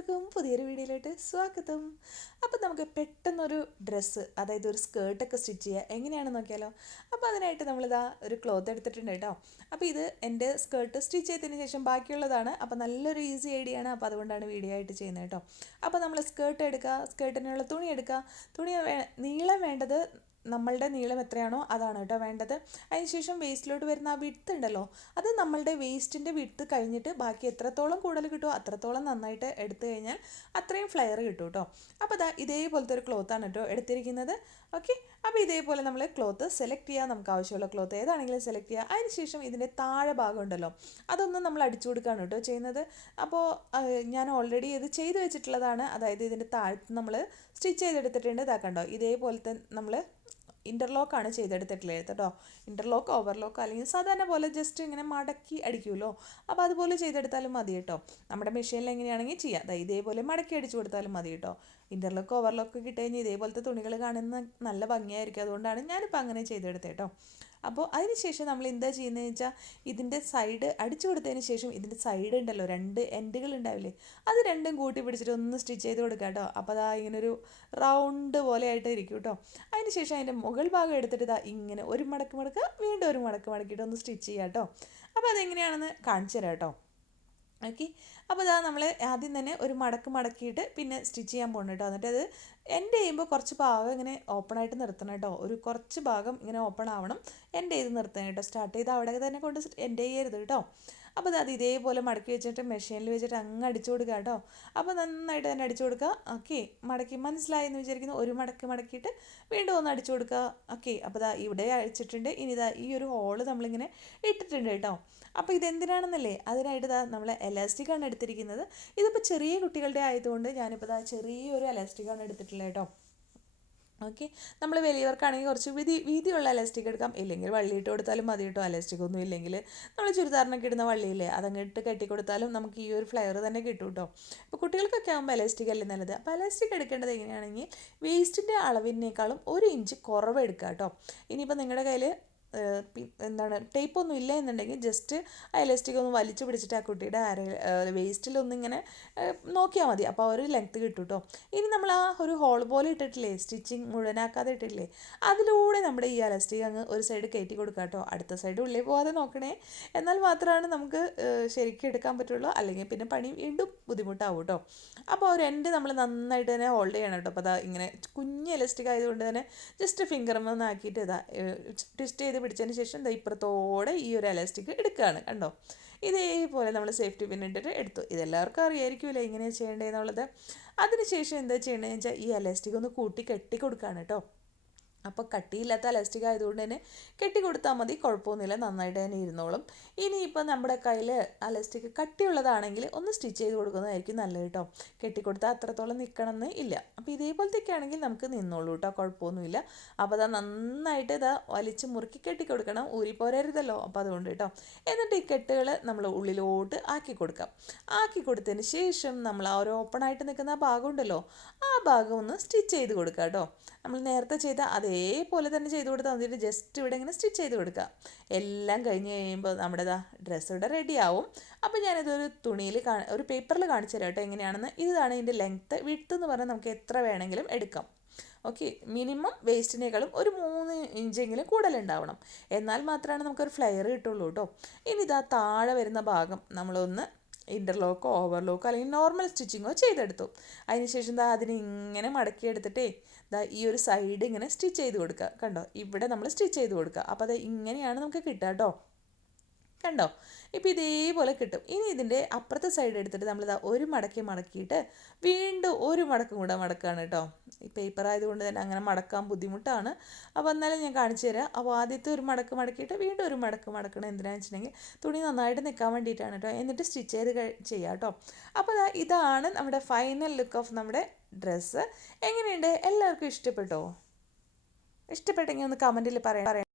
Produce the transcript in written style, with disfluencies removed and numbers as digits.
എല്ലാവർക്കും പുതിയൊരു വീഡിയോയിലോട്ട് സ്വാഗതം. അപ്പോൾ നമുക്ക് പെട്ടെന്നൊരു ഡ്രസ്സ്, അതായത് ഒരു സ്കേർട്ടൊക്കെ സ്റ്റിച്ച് ചെയ്യുക എങ്ങനെയാണെന്ന് നോക്കിയാലോ. അപ്പോൾ അതിനായിട്ട് നമ്മളിതാ ഒരു ക്ലോത്ത് എടുത്തിട്ടുണ്ട് കേട്ടോ. അപ്പോൾ ഇത് എൻ്റെ സ്കേർട്ട് സ്റ്റിച്ച് ചെയ്തതിന് ശേഷം ബാക്കിയുള്ളതാണ്. അപ്പോൾ നല്ലൊരു ഈസി ഐഡിയ ആണ്. അപ്പോൾ അതുകൊണ്ടാണ് വീഡിയോ ആയിട്ട് ചെയ്യുന്നത് കേട്ടോ. അപ്പോൾ നമ്മൾ സ്കേർട്ട് എടുക്കുക, സ്കേർട്ടിനുള്ള തുണി എടുക്കുക. നീളം വേണ്ടത് നമ്മളുടെ നീളം എത്രയാണോ അതാണ് കേട്ടോ വേണ്ടത്. അതിനുശേഷം വേസ്റ്റിലോട്ട് വരുന്ന ആ വിഡ്ത്ത് ഉണ്ടല്ലോ, അത് നമ്മളുടെ വേസ്റ്റിൻ്റെ വിഡ്ത്ത് കഴിഞ്ഞിട്ട് ബാക്കി എത്രത്തോളം കൂടുതൽ കിട്ടുമോ അത്രത്തോളം നന്നായിട്ട് എടുത്തു കഴിഞ്ഞാൽ അത്രയും ഫ്ലെയർ കിട്ടും കേട്ടോ. അപ്പോൾ ഇതേപോലത്തെ ഒരു ക്ലോത്താണ് കേട്ടോ എടുത്തിരിക്കുന്നത്. ഓക്കെ, അപ്പോൾ ഇതേപോലെ നമ്മൾ ക്ലോത്ത് സെലക്ട് ചെയ്യുക. നമുക്ക് ആവശ്യമുള്ള ക്ലോത്ത് ഏതാണെങ്കിലും സെലക്ട് ചെയ്യുക. അതിനുശേഷം ഇതിൻ്റെ താഴെ ഭാഗം ഉണ്ടല്ലോ, അതൊന്നും നമ്മൾ അടിച്ചു കൊടുക്കുകയാണ് കേട്ടോ ചെയ്യുന്നത്. അപ്പോൾ ഞാൻ ഓൾറെഡി ഇത് ചെയ്ത് വെച്ചിട്ടുള്ളതാണ്. അതായത് ഇതിൻ്റെ താഴത്ത് നമ്മൾ സ്റ്റിച്ച് ചെയ്തെടുത്തിട്ടുണ്ട്. ഇതാക്കണ്ടോ, ഇതേപോലത്തെ നമ്മൾ ഇൻ്റർലോക്കാണ് ചെയ്തെടുത്തിട്ടുള്ളത് കേട്ടോ. ഇൻ്റർലോക്ക്, ഓവർലോക്ക് അല്ലെങ്കിൽ സാധാരണ പോലെ ജസ്റ്റ് ഇങ്ങനെ മടക്കി അടിക്കുമല്ലോ, അപ്പോൾ അതുപോലെ ചെയ്തെടുത്താലും മതി കേട്ടോ. നമ്മുടെ മെഷീനിൽ എങ്ങനെയാണെങ്കിൽ ചെയ്യാം. ഇതേപോലെ മടക്കി അടിച്ചു കൊടുത്താലും മതി കേട്ടോ. ഇൻ്റർലോക്ക് ഓവർലോക്ക് കിട്ടിക്കഴിഞ്ഞാൽ ഇതേപോലത്തെ തുണികൾ കാണുന്ന നല്ല ഭംഗിയായിരിക്കും. അതുകൊണ്ടാണ് ഞാനിപ്പോൾ അങ്ങനെ ചെയ്തെടുത്തത് കേട്ടോ. അപ്പോൾ അതിന് ശേഷം നമ്മൾ എന്താ ചെയ്യുന്നതെന്ന് വെച്ചാൽ ഇതിൻ്റെ സൈഡ് അടിച്ചു കൊടുത്തതിന് ശേഷം ഇതിൻ്റെ സൈഡ് ഉണ്ടല്ലോ, രണ്ട് എൻഡുകൾ ഉണ്ടാവില്ലേ, അത് രണ്ടും കൂട്ടി പിടിച്ചിട്ട് ഒന്ന് സ്റ്റിച്ച് ചെയ്ത് കൊടുക്കുക കേട്ടോ. അപ്പോൾ ഇങ്ങനൊരു റൗണ്ട് പോലെ ആയിട്ട് ഇരിക്കും കേട്ടോ. അതിന് ശേഷം അതിൻ്റെ മുകൾ ഭാഗം എടുത്തിട്ട് ഇങ്ങനെ ഒരു മടക്ക് മടക്കുക, വീണ്ടും ഒരു മടക്ക് മടക്കിയിട്ട് ഒന്ന് സ്റ്റിച്ച് ചെയ്യുക കേട്ടോ. അപ്പോൾ അതെങ്ങനെയാണെന്ന് കാണിച്ചു തരാം കേട്ടോ. ഓക്കെ, അപ്പോൾ നമ്മൾ ആദ്യം തന്നെ ഒരു മടക്കിയിട്ട് പിന്നെ സ്റ്റിച്ച് ചെയ്യാൻ പോകണം കേട്ടോ. എന്നിട്ട് അത് എൻഡ് ചെയ്യുമ്പോൾ കുറച്ച് ഭാഗം ഇങ്ങനെ ഓപ്പണായിട്ട് നിർത്തണം കേട്ടോ. ഒരു കുറച്ച് ഭാഗം ഇങ്ങനെ ഓപ്പൺ ആവണം, എൻഡ് ചെയ്ത് നിർത്തണം കേട്ടോ. സ്റ്റാർട്ട് ചെയ്ത് അവിടെ തന്നെ കൊണ്ട് എൻഡ് ചെയ്യരുത് കേട്ടോ. അപ്പോൾ അത് ഇതേപോലെ മടക്കി വെച്ചിട്ട് മെഷീനിൽ വെച്ചിട്ട് അങ്ങ് അടിച്ചു കൊടുക്കുക കേട്ടോ. അപ്പോൾ നന്നായിട്ട് തന്നെ അടിച്ചു കൊടുക്കുക. ഓക്കെ, മടക്കി മനസ്സിലായെന്ന് വിചാരിക്കുന്നു. ഒരു മടക്കിയിട്ട് വീണ്ടും ഒന്ന് അടിച്ചു കൊടുക്കുക. ഓക്കെ, അപ്പോൾ ഇവിടെ അഴിച്ചിട്ടുണ്ട്. ഇനി ഈ ഒരു ഹോള് നമ്മളിങ്ങനെ ഇട്ടിട്ടുണ്ട് കേട്ടോ. അപ്പോൾ ഇതെന്തിനാണെന്നല്ലേ, അതിനായിട്ട് നമ്മൾ എലാസ്റ്റിക്കാണ് എടുത്തിരിക്കുന്നത്. ഇതിപ്പോൾ ചെറിയ കുട്ടികളുടെ ആയതുകൊണ്ട് ഞാനിപ്പോൾ ചെറിയൊരു എലാസ്റ്റിക്കാണ് എടുത്തിട്ടുള്ളത് കേട്ടോ. ഓക്കെ, നമ്മൾ വലിയവർക്കാണെങ്കിൽ കുറച്ച് വീതിയുള്ള എലാസ്റ്റിക് എടുക്കാം, ഇല്ലെങ്കിൽ വള്ളിയിട്ട് കൊടുത്താലും മതി കേട്ടോ. എലാസ്റ്റിക് ഒന്നും ഇല്ലെങ്കിൽ നമ്മൾ ചുരിദാറിനൊക്കെ ഇടുന്ന വള്ളിയില്ലേ, അതങ്ങിട്ട് കെട്ടിക്കൊടുത്താലും നമുക്ക് ഈ ഒരു ഫ്ലെയർ തന്നെ കിട്ടും കേട്ടോ. അപ്പോൾ കുട്ടികൾക്കൊക്കെ ആകുമ്പോൾ എലാസ്റ്റിക് അല്ലേ നല്ലത്. അപ്പോൾ എലാസ്റ്റിക് എടുക്കേണ്ടത് എങ്ങനെയാണെങ്കിൽ വേസ്റ്റിൻ്റെ അളവിനേക്കാളും 1 ഇഞ്ച് കുറവ് എടുക്കുക കേട്ടോ. ഇനിയിപ്പോൾ നിങ്ങളുടെ കയ്യിൽ ടേപ്പൊന്നും ഇല്ല എന്നുണ്ടെങ്കിൽ ജസ്റ്റ് ആ എലാസ്റ്റിക് ഒന്ന് വലിച്ചു പിടിച്ചിട്ട് ആ കുട്ടിയുടെ വേസ്റ്റിലൊന്നിങ്ങനെ നോക്കിയാൽ മതി. അപ്പോൾ ഒരു ലെങ്ത്ത് കിട്ടും കേട്ടോ. ഇനി നമ്മൾ ആ ഒരു ഹോൾ പോലെ ഇട്ടിട്ടില്ലേ, സ്റ്റിച്ചിങ് മുഴുവനാക്കാതെ ഇട്ടിട്ടില്ലേ, അതിലൂടെ നമ്മുടെ ഈ എലാസ്റ്റിക് അങ്ങ് ഒരു സൈഡ് കയറ്റി കൊടുക്കുക കേട്ടോ. അടുത്ത സൈഡ് ഉള്ളിൽ പോകാതെ നോക്കണേ, എന്നാൽ മാത്രമാണ് നമുക്ക് ശരിക്കും എടുക്കാൻ പറ്റുള്ളൂ. അല്ലെങ്കിൽ പിന്നെ പണി വീണ്ടും ബുദ്ധിമുട്ടാവും കേട്ടോ. അപ്പോൾ ഒരു എൻഡ് നമ്മൾ നന്നായിട്ട് തന്നെ ഹോൾഡ് ചെയ്യണം കേട്ടോ. അപ്പോൾ ഇങ്ങനെ കുഞ്ഞ് എലാസ്റ്റിക് ആയതുകൊണ്ട് തന്നെ ജസ്റ്റ് ഫിംഗർമൊന്നും ആക്കിയിട്ട് ട്വിസ്റ്റ് ചെയ്ത് പിടിച്ചതിന് ശേഷം ഇപ്പുറത്തോടെ ഈ ഒരു എലാസ്റ്റിക് എടുക്കുകയാണ് കണ്ടോ. ഇതേപോലെ നമ്മൾ സേഫ്റ്റി പിൻ ഇട്ടിട്ട് എടുത്തു. ഇതെല്ലാവർക്കും അറിയായിരിക്കുമല്ലോ എങ്ങനെയാണ് ചെയ്യേണ്ടതെന്നുള്ളത്. അതിനുശേഷം എന്താ ചെയ്യേണ്ടതെന്ന് വെച്ചാൽ ഈ എലാസ്റ്റിക് ഒന്ന് കൂട്ടി കെട്ടി കൊടുക്കുകയാണ് കേട്ടോ. അപ്പോൾ കട്ടിയില്ലാത്ത എലാസ്റ്റിക് ആയതുകൊണ്ട് തന്നെ കെട്ടി കൊടുത്താൽ മതി, കുഴപ്പമൊന്നുമില്ല, നന്നായിട്ട് തന്നെ ഇരുന്നോളും. ഇനിയിപ്പോൾ നമ്മുടെ കയ്യിൽ എലാസ്റ്റിക് കട്ടിയുള്ളതാണെങ്കിൽ ഒന്ന് സ്റ്റിച്ച് ചെയ്ത് കൊടുക്കുന്നതായിരിക്കും നല്ലത് കേട്ടോ. കെട്ടിക്കൊടുത്താൽ അത്രത്തോളം നിൽക്കണമെന്ന് ഇല്ല. അപ്പോൾ ഇതേപോലത്തെയൊക്കെ ആണെങ്കിൽ നമുക്ക് നിന്നോളൂ കേട്ടോ, കുഴപ്പമൊന്നുമില്ല. അപ്പോൾ നന്നായിട്ട് വലിച്ച് മുറുക്കി കെട്ടിക്കൊടുക്കണം, ഊരിപ്പോരരുതല്ലോ. അപ്പോൾ അതുകൊണ്ട് കേട്ടോ. എന്നിട്ട് ഈ കെട്ടുകൾ നമ്മൾ ഉള്ളിലോട്ട് ആക്കി കൊടുക്കാം. ആക്കി കൊടുത്തതിന് ശേഷം നമ്മൾ ആ ഒരു ഓപ്പണായിട്ട് നിൽക്കുന്ന ആ ഭാഗം ഉണ്ടല്ലോ, ആ ഭാഗം ഒന്ന് സ്റ്റിച്ച് ചെയ്ത് കൊടുക്കുക കേട്ടോ. നമ്മൾ നേരത്തെ ചെയ്ത അതേപോലെ തന്നെ ചെയ്ത് കൊടുത്താൽ മതി. ജസ്റ്റ് ഇവിടെ ഇങ്ങനെ സ്റ്റിച്ച് ചെയ്ത് കൊടുക്കുക. എല്ലാം കഴിഞ്ഞ് കഴിയുമ്പോൾ നമ്മുടെ ഡ്രസ്സ് ഇവിടെ റെഡി ആവും. അപ്പോൾ ഞാനിതൊരു തുണിയിൽ ഒരു പേപ്പറിൽ കാണിച്ചു തരാം കേട്ടോ എങ്ങനെയാണെന്ന്. ഇതാണ് ഇതിൻ്റെ ലെങ്ത്ത്. വിഡ്ത്ത് എന്ന് പറഞ്ഞാൽ നമുക്ക് എത്ര വേണമെങ്കിലും എടുക്കാം. ഓക്കെ, മിനിമം വേസ്റ്റിനേക്കാളും ഒരു 3 ഇഞ്ചെങ്കിലും കൂടുതലുണ്ടാവണം, എന്നാൽ മാത്രമാണ് നമുക്കൊരു ഫ്ലെയർ കിട്ടുള്ളൂ കേട്ടോ. ഇനി താഴെ വരുന്ന ഭാഗം നമ്മളൊന്ന് ഇൻ്റർലോക്കോ ഓവർലോക്കോ അല്ലെങ്കിൽ നോർമൽ സ്റ്റിച്ചിങ്ങോ ചെയ്തെടുത്തു. അതിനുശേഷം അതിനെ ഇങ്ങനെ മടക്കിയെടുത്തിട്ടേ ഈ ഒരു സൈഡ് ഇങ്ങനെ സ്റ്റിച്ച് ചെയ്ത് കൊടുക്കുക. കണ്ടോ, ഇവിടെ നമ്മൾ സ്റ്റിച്ച് ചെയ്ത് കൊടുക്കുക. അപ്പോൾ ഇങ്ങനെയാണ് നമുക്ക് കിട്ടുക കേട്ടോ. കണ്ടോ, ഇപ്പോൾ ഇതേപോലെ കിട്ടും. ഇനി ഇതിൻ്റെ അപ്പുറത്തെ സൈഡ് എടുത്തിട്ട് നമ്മൾ ഒരു മടക്കിയിട്ട് വീണ്ടും ഒരു മടക്കും കൂടെ മടക്കുകയാണ് കേട്ടോ. ഈ പേപ്പർ ആയതുകൊണ്ട് തന്നെ അങ്ങനെ മടക്കാൻ ബുദ്ധിമുട്ടാണ്. അപ്പോൾ എന്നാലും ഞാൻ കാണിച്ചു തരാം. അപ്പോൾ ആദ്യത്തെ ഒരു മടക്കിയിട്ട് വീണ്ടും ഒരു മടക്കണം. എന്തിനാണെന്ന് വെച്ചിട്ടുണ്ടെങ്കിൽ തുണി നന്നായിട്ട് നിൽക്കാൻ വേണ്ടിയിട്ടാണ് കേട്ടോ. എന്നിട്ട് സ്റ്റിച്ച് ചെയ്ത് ചെയ്യാം കേട്ടോ. അപ്പോൾ ഇതാണ് നമ്മുടെ ഫൈനൽ ലുക്ക് ഓഫ് നമ്മുടെ ഡ്രസ്സ്. എങ്ങനെയുണ്ട്? എല്ലാവർക്കും ഇഷ്ടപ്പെട്ടോ? ഇഷ്ടപ്പെട്ടെങ്കിൽ ഒന്ന് കമൻറ്റിൽ പറയണം.